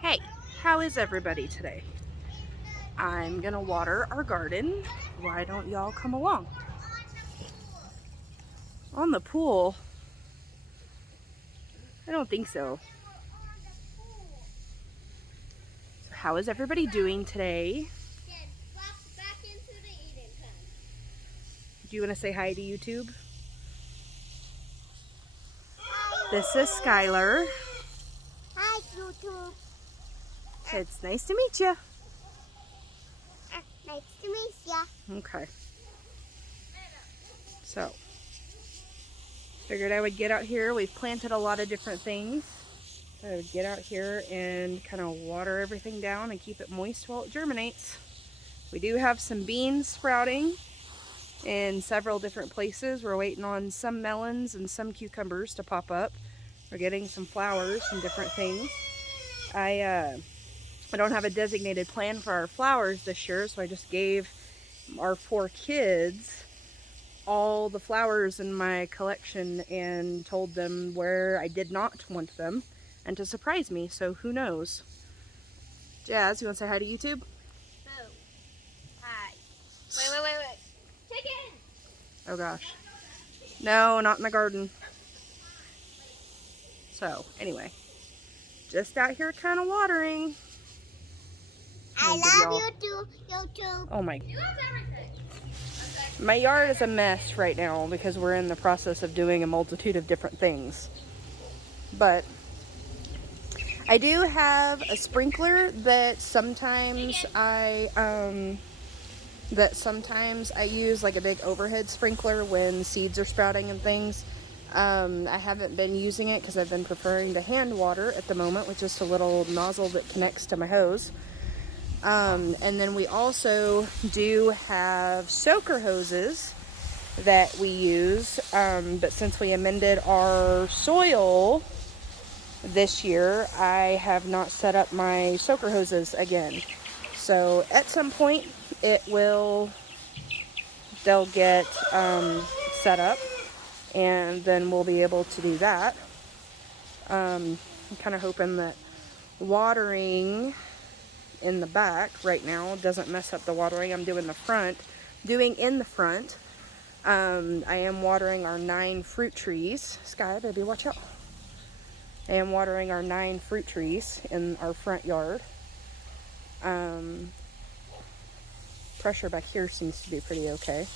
Hey, how is everybody today? I'm gonna water our garden. Why don't y'all come along? On the pool? I don't think so. So how is everybody doing today? Do you want to say hi to YouTube? This is Skylar. Hi, YouTube. It's nice to meet you. Nice to meet ya. Okay. So, figured I would get out here. We've planted a lot of different things. I would get out here and kind of water everything down and keep it moist while it germinates. We do have some beans sprouting in several different places. We're waiting on some melons and some cucumbers to pop up. We're getting some flowers and different things. I don't have a designated plan for our flowers this year, so I just gave our 4 kids all the flowers in my collection and told them where I did not want them and to surprise me, so who knows. Jazz, you want to say hi to YouTube? Oh. Hi. Wait. Chicken! Oh gosh. No, not in the garden. So, anyway. Just out here kind of watering. I love you too, YouTube. Oh my. You love everything. My yard is a mess right now because we're in the process of doing a multitude of different things. But I do have a sprinkler that sometimes I use, like a big overhead sprinkler when seeds are sprouting and things. I haven't been using it because I've been preferring to hand water at the moment with just a little nozzle that connects to my hose. And then we also do have soaker hoses that we use, but since we amended our soil this year, I have not set up my soaker hoses again. So at some point they'll get set up, and then we'll be able to do that. I'm kind of hoping that watering in the back right now doesn't mess up the watering I'm doing in the front. I am watering our 9 fruit trees. Sky, baby, watch out. I am watering our 9 fruit trees in our front yard. Pressure back here seems to be pretty okay.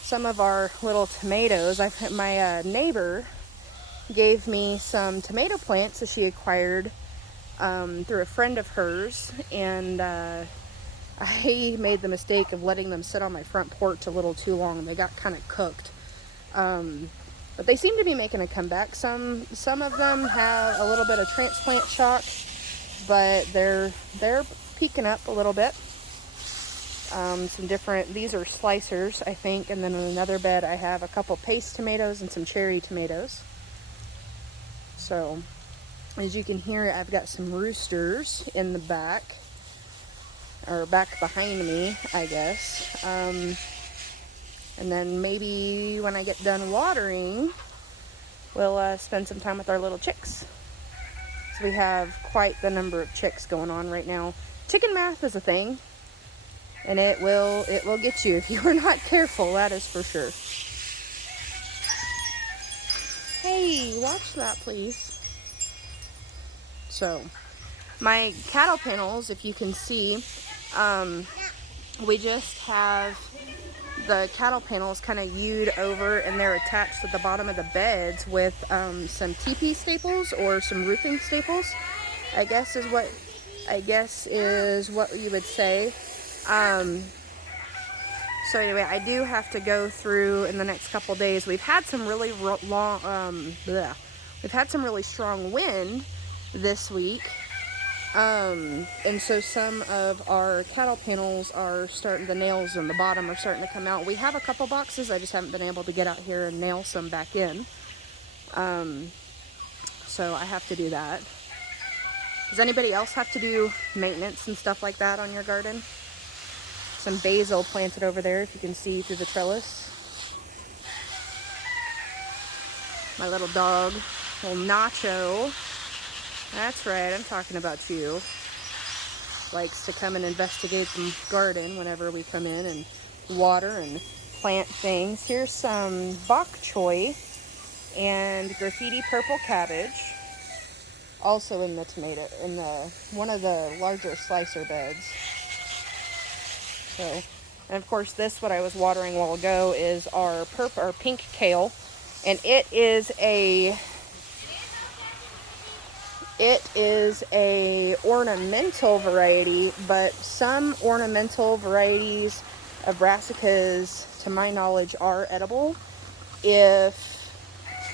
Some of our little tomatoes, my neighbor gave me some tomato plants that she acquired through a friend of hers, and I made the mistake of letting them sit on my front porch a little too long. They got kind of cooked, but they seem to be making a comeback. Some of them have a little bit of transplant shock, but they're peaking up a little bit. These are slicers, I think, and then in another bed I have a couple paste tomatoes and some cherry tomatoes. So as you can hear, I've got some roosters in the back, or back behind me, I guess. And then maybe when I get done watering, we'll spend some time with our little chicks. So we have quite the number of chicks going on right now. Chicken math is a thing, and it will get you if you are not careful, that is for sure. Hey, watch that, please. So, my cattle panels, if you can see, we just have the cattle panels kind of hewed over, and they're attached at the bottom of the beds with some TP staples or some roofing staples, I guess is what you would say. So anyway, I do have to go through in the next couple days. We've had some really we've had some really strong wind this week. And so some of our cattle panels are starting, the nails on the bottom are starting to come out. We have a couple boxes, I just haven't been able to get out here and nail some back in. So I have to do that. Does anybody else have to do maintenance and stuff like that on your garden? Some basil planted over there, if you can see through the trellis. My little dog, little Nacho, That's right, I'm talking about you. Likes to come and investigate the garden whenever we come in and water and plant things. Here's some bok choy and graffiti purple cabbage. Also in the tomato, in the one of the larger slicer beds. So, and of course this, what I was watering a while ago, is our pink kale. And it is a ornamental variety, but some ornamental varieties of brassicas, to my knowledge, are edible. If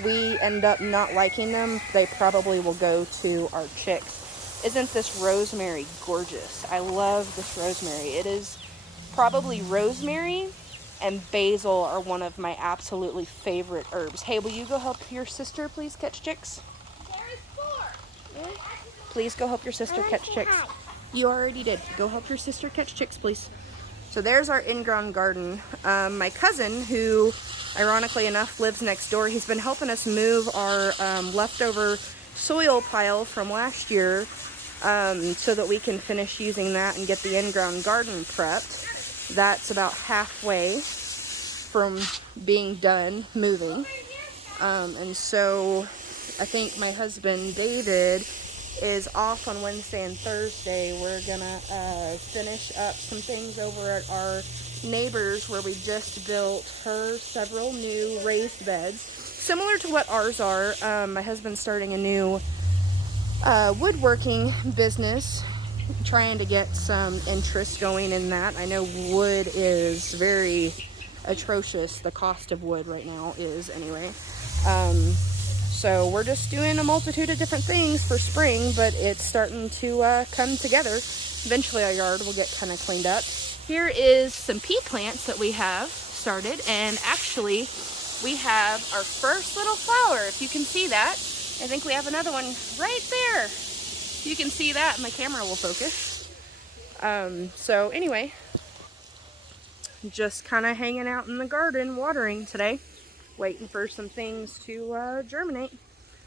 we end up not liking them, they probably will go to our chicks. Isn't this rosemary gorgeous? I love this rosemary. It is probably rosemary and basil are one of my absolutely favorite herbs. Hey, will you go help your sister please catch chicks? There is 4. Please go help your sister catch chicks. You already did. Go help your sister catch chicks, please. So there's our in-ground garden. My cousin, who ironically enough lives next door, he's been helping us move our leftover soil pile from last year so that we can finish using that and get the in-ground garden prepped. That's about halfway from being done moving. And so I think my husband, David, is off on Wednesday and Thursday. We're gonna finish up some things over at our neighbor's where we just built her several new raised beds, similar to what ours are. My husband's starting a new woodworking business, trying to get some interest going in that. I know wood is very atrocious. The cost of wood right now is, anyway. So we're just doing a multitude of different things for spring, but it's starting to come together. Eventually our yard will get kind of cleaned up. Here is some pea plants that we have started, and actually we have our first little flower, if you can see that. I think we have another one right there. If you can see that, my camera will focus. So anyway, just kind of hanging out in the garden, watering today, waiting for some things to germinate.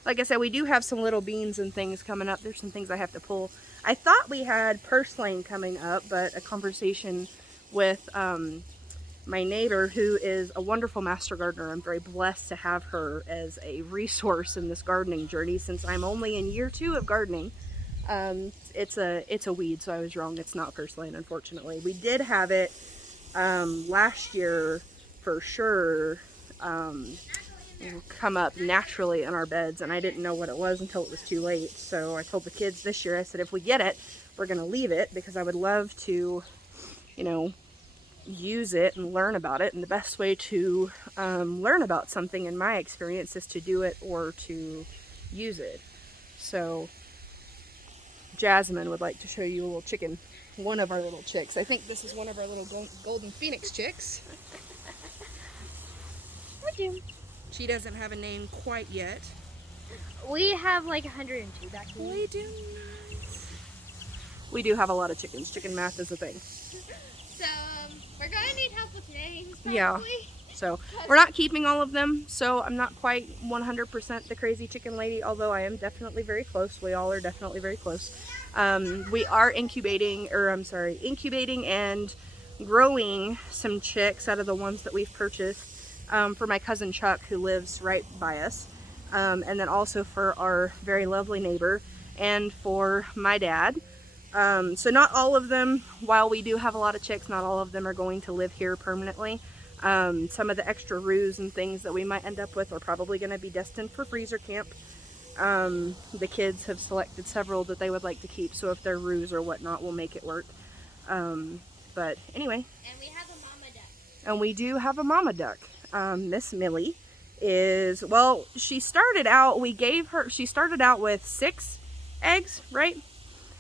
Like I said, we do have some little beans and things coming up. There's some things I have to pull. I thought we had purslane coming up, but a conversation with my neighbor, who is a wonderful master gardener. I'm very blessed to have her as a resource in this gardening journey since I'm only in year 2 of gardening. It's a weed, so I was wrong. It's not purslane, unfortunately. We did have it last year for sure. Come up naturally in our beds, and I didn't know what it was until it was too late. So I told the kids this year, I said, if we get it, we're going to leave it, because I would love to, you know, use it and learn about it. And the best way to learn about something, in my experience, is to do it or to use it. So Jasmine would like to show you a little chicken, one of our little chicks. I think this is one of our little golden phoenix chicks. She doesn't have a name quite yet. We have like 102 back here. We do. We do have a lot of chickens. Chicken math is a thing. So we're gonna need help with names, probably. Yeah. So we're not keeping all of them. So I'm not quite 100% the crazy chicken lady, although I am definitely very close. We all are definitely very close. We are incubating and growing some chicks out of the ones that we've purchased. For my cousin Chuck, who lives right by us, and then also for our very lovely neighbor, and for my dad. So not all of them, while we do have a lot of chicks, not all of them are going to live here permanently. Some of the extra roos and things that we might end up with are probably going to be destined for freezer camp. The kids have selected several that they would like to keep, so if they're roos or whatnot, we'll make it work. But anyway. And we have a mama duck. And we do have a mama duck. Miss Millie is, well, she started out with 6 eggs, right?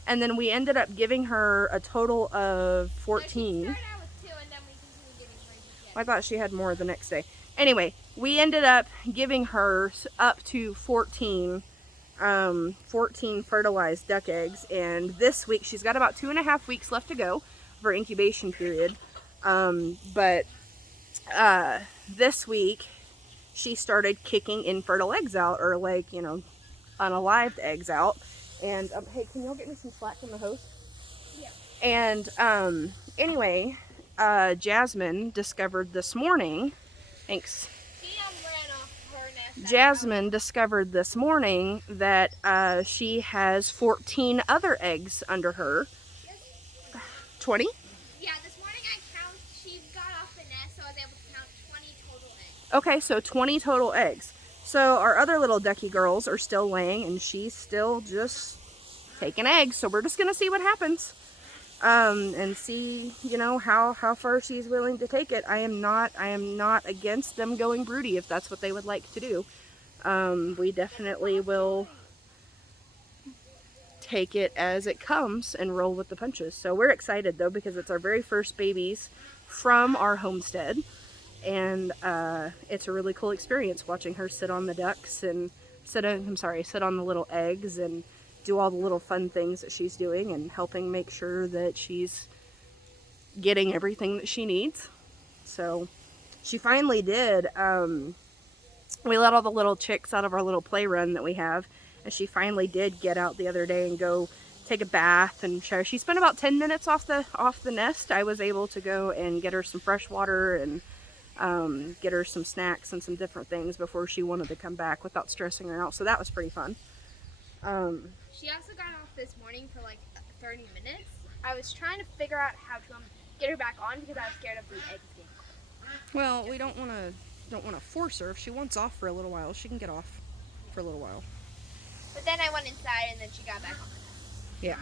And then we ended up giving her a total of 14. No, she started out with 2 and then we continued giving her each egg. I thought she had more the next day. Anyway, we ended up giving her up to 14 fertilized duck eggs, and this week she's got about 2.5 weeks left to go for incubation period. But this week she started kicking infertile eggs out, or like, you know, unalived eggs out, And hey, can y'all get me some slack from the hose? Yeah. And anyway, Jasmine discovered this morning. Thanks. She ran off her nest. Jasmine discovered this morning that she has 14 other eggs under her. 20? Yeah, this morning she got off the nest, so I was able to count 20 total eggs. Okay, so 20 total eggs. So our other little ducky girls are still laying, and she's still just taking eggs. So we're just gonna see what happens, and see, you know, how far she's willing to take it. I am not against them going broody if that's what they would like to do. We definitely will take it as it comes and roll with the punches. So we're excited though, because it's our very first babies from our homestead, and it's a really cool experience watching her sit on the ducks and sit on the little eggs and do all the little fun things that she's doing and helping make sure that she's getting everything that she needs. So she finally did. We let all the little chicks out of our little play run that we have, and she finally did get out the other day and go take a bath and shower. She spent about 10 minutes off the nest. I was able to go and get her some fresh water and get her some snacks and some different things before she wanted to come back without stressing her out. So that was pretty fun. She also got off this morning for like 30 minutes. I was trying to figure out how to get her back on because I was scared of the eggs getting cold. Well, we don't want to force her. If she wants off for a little while, she can get off for a little while. But then I went inside and then she got back on the nest. Yeah.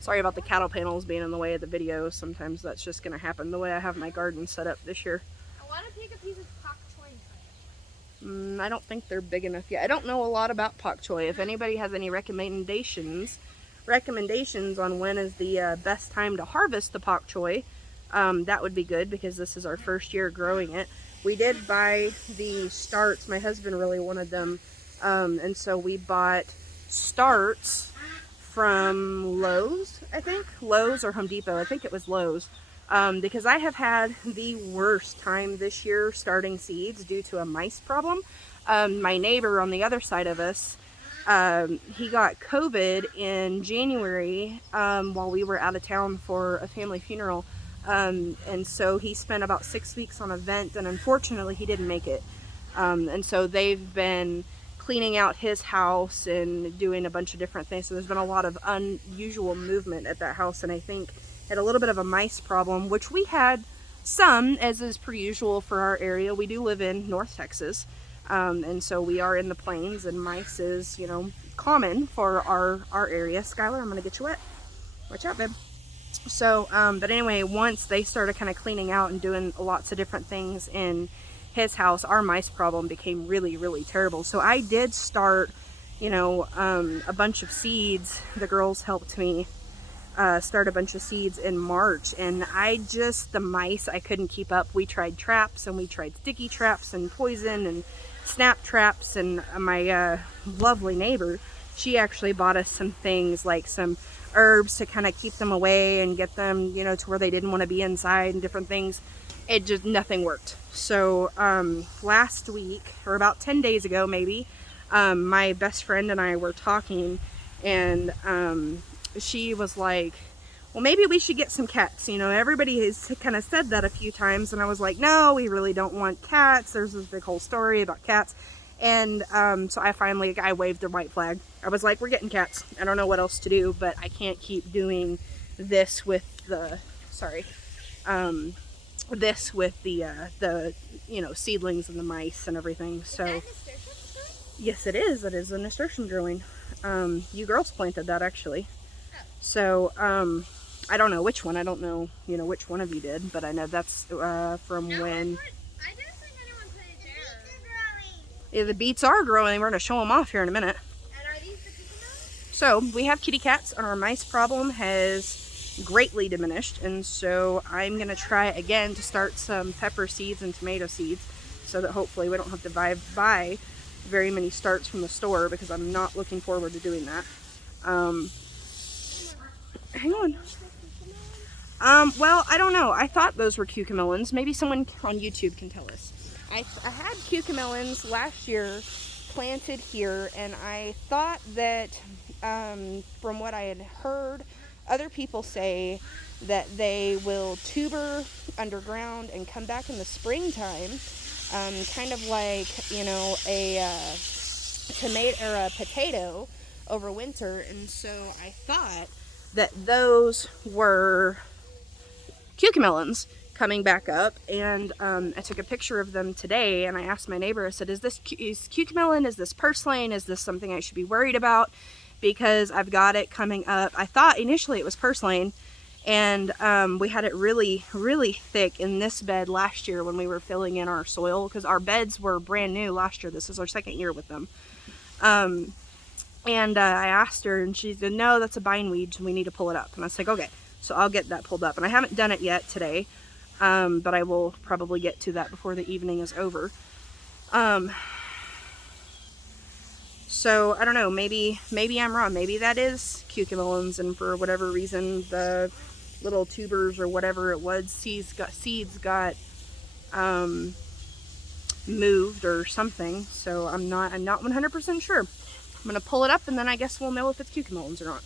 Sorry about the cattle panels being in the way of the video. Sometimes that's just going to happen the way I have my garden set up this year. I want to take a piece of pak choi. I don't think they're big enough yet. I don't know a lot about pak choi. If anybody has any recommendations on when is the best time to harvest the pak choi, that would be good, because this is our first year growing it. We did buy the starts. My husband really wanted them, and so we bought starts from Lowe's, I think. Lowe's or Home Depot. I think it was Lowe's. Because I have had the worst time this year starting seeds due to a mice problem. My neighbor on the other side of us, he got COVID in January while we were out of town for a family funeral. And so he spent about 6 weeks on a vent, and unfortunately he didn't make it. And so they've been cleaning out his house and doing a bunch of different things. So there's been a lot of unusual movement at that house, and I think had a little bit of a mice problem, which we had some, as is per usual for our area. We do live in North Texas, and so we are in the plains, and mice is, you know, common for our area. Skylar, I'm gonna get you wet. Watch out, babe. So, but anyway, once they started kind of cleaning out and doing lots of different things in his house, our mice problem became really, really terrible. So I did start, you know, a bunch of seeds. The girls helped me start a bunch of seeds in March, and the mice, I couldn't keep up. We tried traps, and we tried sticky traps and poison and snap traps, and my lovely neighbor, she actually bought us some things like some herbs to kind of keep them away and get them, you know, to where they didn't want to be inside and different things. It just, nothing worked. So last week, or about 10 days ago maybe, my best friend and I were talking, and she was like, well, maybe we should get some cats. You know, everybody has kind of said that a few times, and I was like, no, we really don't want cats. There's this big whole story about cats. And so I waved the white flag. I was like, we're getting cats. I don't know what else to do, but I can't keep doing this with the, you know, seedlings and the mice and everything. So yes, it is. It is a nasturtium drilling. You girls planted that, actually. So I don't know which one. I don't know, you know, which one of you did, but I know that's from when. I didn't think anyone planted there. Yeah, the beets are growing. We're going to show them off here in a minute. And are these the cucumbers? So we have kitty cats, and our mice problem has greatly diminished, and so I'm going to try again to start some pepper seeds and tomato seeds, so that hopefully we don't have to buy very many starts from the store, because I'm not looking forward to doing that. Hang on. Well, I don't know. I thought those were cucamelons. Maybe someone on YouTube can tell us. I had cucamelons last year planted here, and I thought that from what I had heard, other people say that they will tuber underground and come back in the springtime, kind of like, you know, a tomato or a potato over winter. And so I thought that those were cucamelons coming back up, and I took a picture of them today, and I asked my neighbor, I said, is cucamelon, is this purslane, is this something I should be worried about, because I've got it coming up. I thought initially it was purslane, and we had it really, really thick in this bed last year when we were filling in our soil, because our beds were brand new last year. This is our second year with them. And I asked her, and she said, no, that's a bindweed, we need to pull it up. And I was like, okay, so I'll get that pulled up. And I haven't done it yet today, but I will probably get to that before the evening is over. So I don't know, maybe I'm wrong. Maybe that is cucamelons, and for whatever reason, the little tubers or whatever it was, seeds got moved or something. So I'm not 100% sure. I'm gonna pull it up, and then I guess we'll know if it's cucamelons or not.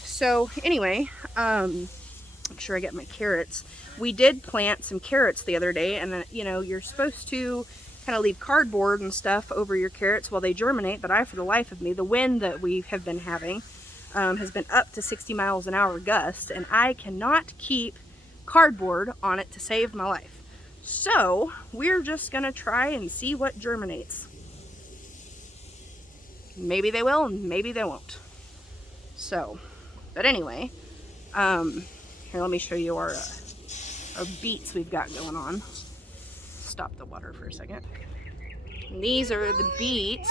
So anyway, make sure I get my carrots. We did plant some carrots the other day, and you know, you're supposed to kind of leave cardboard and stuff over your carrots while they germinate, but for the life of me, the wind that we have been having has been up to 60 miles an hour gust, and I cannot keep cardboard on it to save my life. So we're just gonna try and see what germinates. Maybe they will, and maybe they won't. So, but anyway, here, let me show you our beets we've got going on. Stop the water for a second. And these are the beets.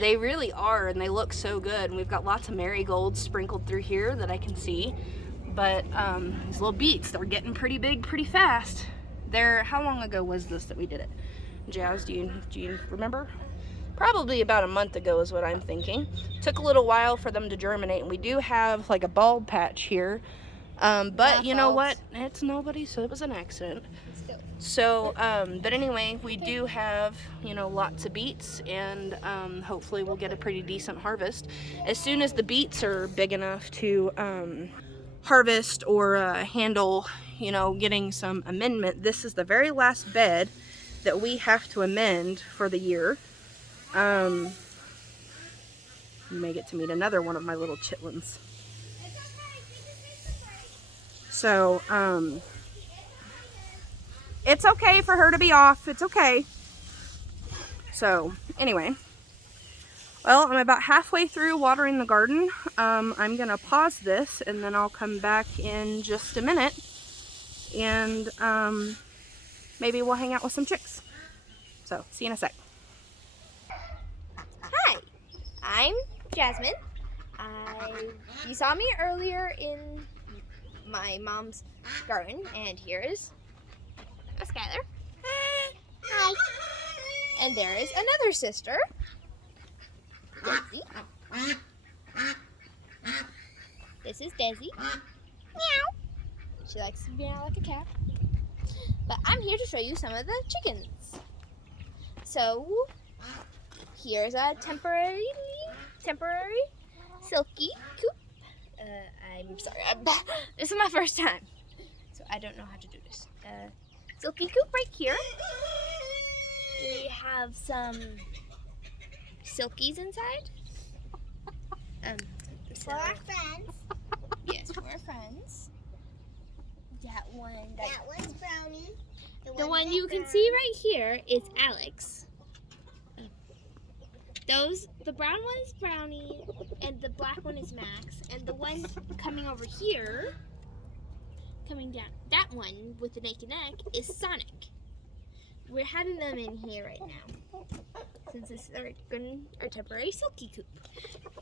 They really are, and they look so good. And we've got lots of marigolds sprinkled through here that I can see. But these little beets, they're getting pretty big pretty fast. How long ago was this that we did it? Jazz, do you remember? Probably about a month ago is what I'm thinking. Took a little while for them to germinate, and we do have like a bulb patch here. But you know what? It's nobody, so it was an accident. So, but anyway, we do have, you know, lots of beets, and hopefully we'll get a pretty decent harvest. As soon as the beets are big enough to harvest or handle, you know, getting some amendment, this is the very last bed that we have to amend for the year. You may get to meet another one of my little chitlins. So, it's okay for her to be off. It's okay. So, anyway. Well, I'm about halfway through watering the garden. I'm going to pause this, and then I'll come back in just a minute. And maybe we'll hang out with some chicks. So, see you in a sec. Hi, I'm Jasmine. You saw me earlier in my mom's garden, and here's Skylar. Hi. And there is another sister, Daisy. This is Daisy. Meow. She likes to meow like a cat. But I'm here to show you some of the chickens. So here's a temporary silky coop. I'm sorry, this is my first time, so I don't know how to do this. Silky coop right here. We have some silkies inside. For our friends. Yes, for our friends. That one's Brownie. The one you can see right here is Alex. The brown one is Brownie, and the black one is Max, and the one coming over here, coming down, that one with the naked neck is Sonic. We're having them in here right now, since this is our temporary silky coop.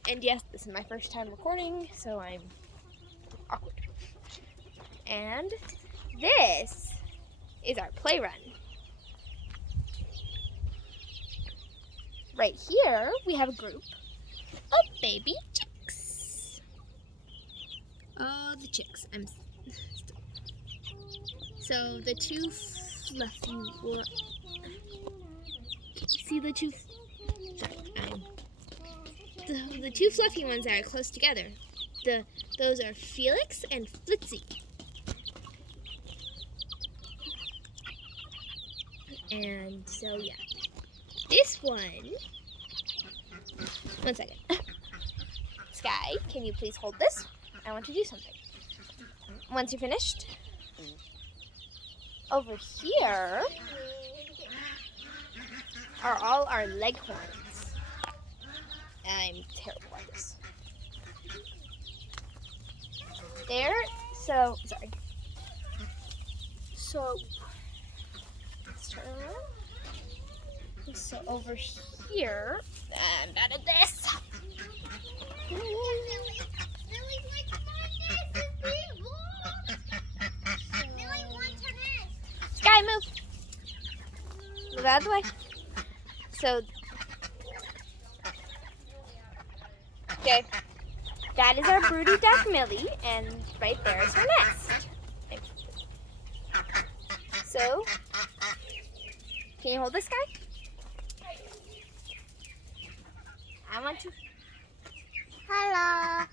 And yes, this is my first time recording, so I'm awkward. And this is our play run. Right here, we have a group of baby chicks. Oh, the chicks. So the two fluffy see the two. Sorry, the two fluffy ones that are close together. Those are Felix and Flitzy. And so yeah, this one. One second. Sky, can you please hold this? I want to do something. Once you're finished, over here are all our leghorns. I'm terrible at this. There, so, sorry. So, let's turn around. So over here, I'm bad at this. Sky, move. Move out of the way. So, okay. That is our broody duck, Millie, and right there is her nest. So, can you hold this guy? I want to. Hello.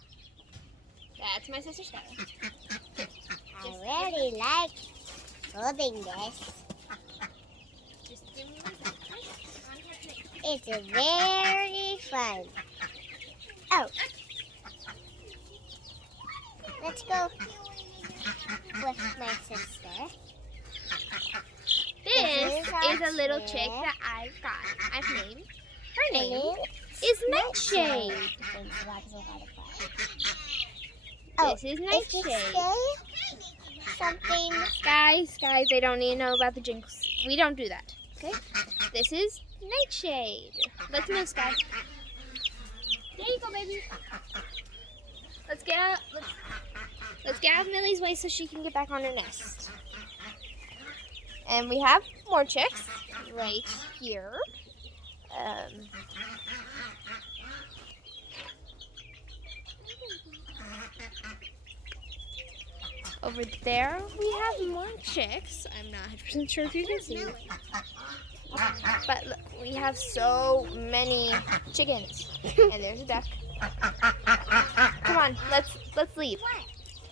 That's my sister Skylar. I really like holding this. Just give me 1 second. It's very fun. Oh. Let's go with my sister. This is a little chick that I've got. I've named. Her name is Nightshade. This is Nightshade. Something. Guys, they don't need to know about the jinx. We don't do that. Okay? This is Nightshade. Let's move, Sky. There you go, baby. Let's get out. Let's get out of Millie's way so she can get back on her nest. And we have more chicks right here. Over there, we have more chicks. I'm not 100% sure if you can see. But look, we have so many chickens. And there's a duck. Come on, let's leave.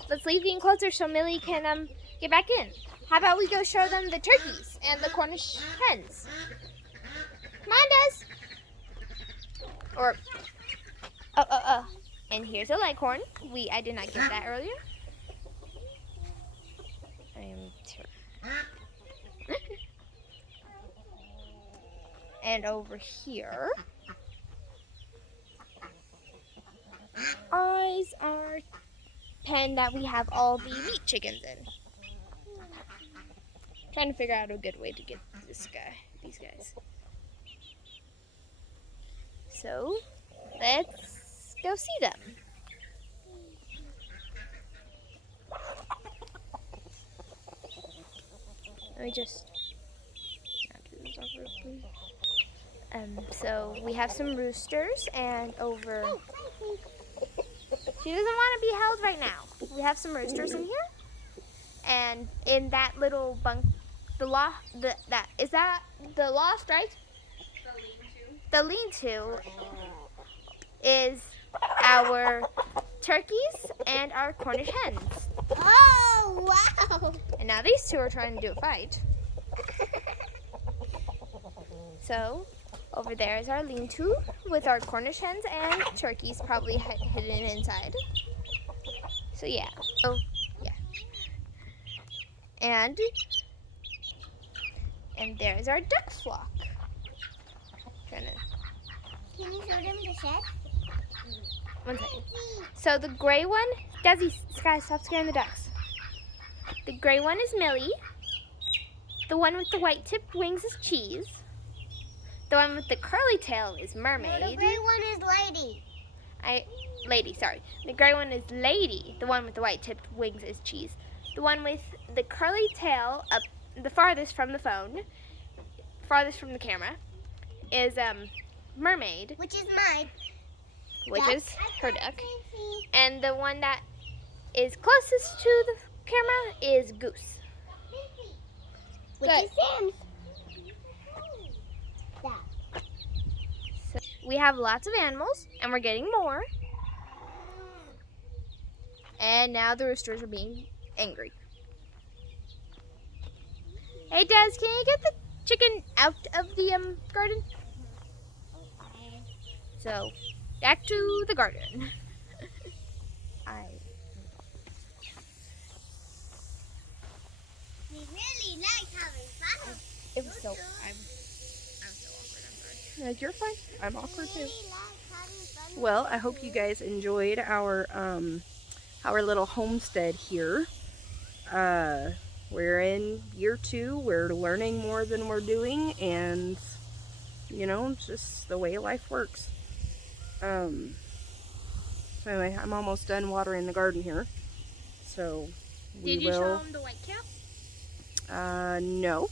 Let's leave the enclosure so Millie can get back in. How about we go show them the turkeys and the Cornish hens? Come on, Des. Or, and here's a leghorn. I did not get that earlier. I am terrible. And over here is our pen that we have all the meat chickens in. Trying to figure out a good way to get these guys. So, let's go see them. Let me just do this off real quick. So we have some roosters, and over. She doesn't want to be held right now. We have some roosters in here, and in that little bunk, the loft. Is that the loft, right? The lean-to is our turkeys and our Cornish hens. Oh, wow. And now these two are trying to do a fight. So, over there is our lean-to with our Cornish hens and turkeys probably hidden inside. So, yeah. And there's our duck flock. Can you show them the shed? 1 second. So the gray one, Desi, Sky, stop scaring the ducks. The gray one is Millie. The one with the white tipped wings is Cheese. The one with the curly tail is Mermaid. No, the gray one is Lady. Lady, sorry. The gray one is Lady. The one with the white tipped wings is Cheese. The one with the curly tail up the farthest from the phone, farthest from the camera, is Mermaid. Which is mine. Which is her duck. And the one that is closest to the camera is Goose. Which Good. is Sam's. we have lots of animals, and we're getting more. And now the roosters are being angry. Hey, Des, can you get the chicken out of the garden? So, back to the garden. We really like having fun. It was so. I'm so awkward. I'm sorry. You're fine. I'm awkward too. We like having fun. Well, I hope you guys enjoyed our little homestead here. We're in year 2. We're learning more than we're doing, and you know, it's just the way life works. So anyway, I'm almost done watering the garden here. So we Did you will. show them the white cap? No,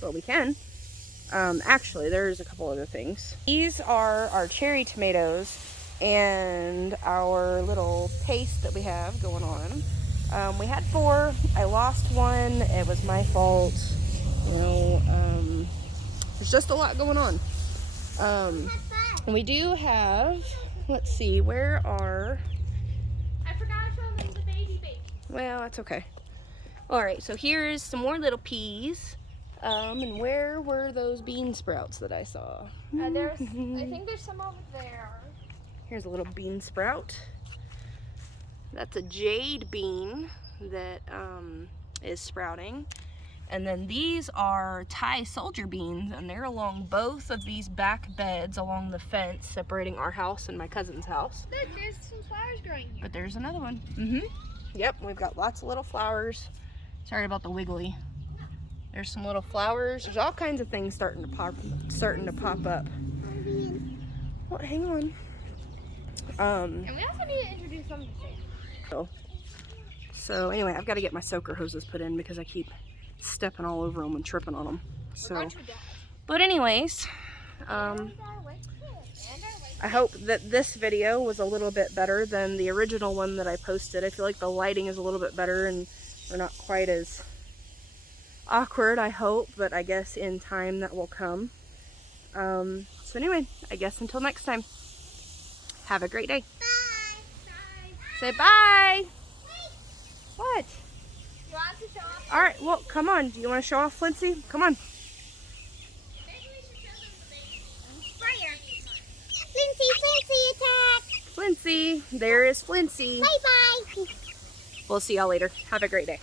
but we can. Actually, there's a couple other things. These are our cherry tomatoes and our little paste that we have going on. We had 4. I lost one. It was my fault. You know, there's just a lot going on. And we do have, let's see, where are, I forgot to show them the baby. well, that's okay. All right, so here's some more little peas. And where were those bean sprouts that I saw? I think there's some over there. Here's a little bean sprout. That's a jade bean that is sprouting. And then these are Thai soldier beans, and they're along both of these back beds along the fence separating our house and my cousin's house. Look, there's some flowers growing here. But there's another one. Yep, we've got lots of little flowers. Sorry about the wiggly. There's some little flowers. There's all kinds of things starting to pop up. Well, hang on. And we also need to introduce them to So anyway, I've got to get my soaker hoses put in because I keep stepping all over them and tripping on them. So, but anyways, I hope that this video was a little bit better than the original one that I posted. I feel like the lighting is a little bit better and we're not quite as awkward, I hope, but I guess in time that will come. So anyway, I guess until next time, have a great day. Bye. Say bye. What? You want to show off? All right, well, come on. Do you want to show off Flincy? Come on. Maybe we should show them the baby. Sprayer. Flincy attack. Flincy. There is Flincy. Bye bye. We'll see y'all later. Have a great day.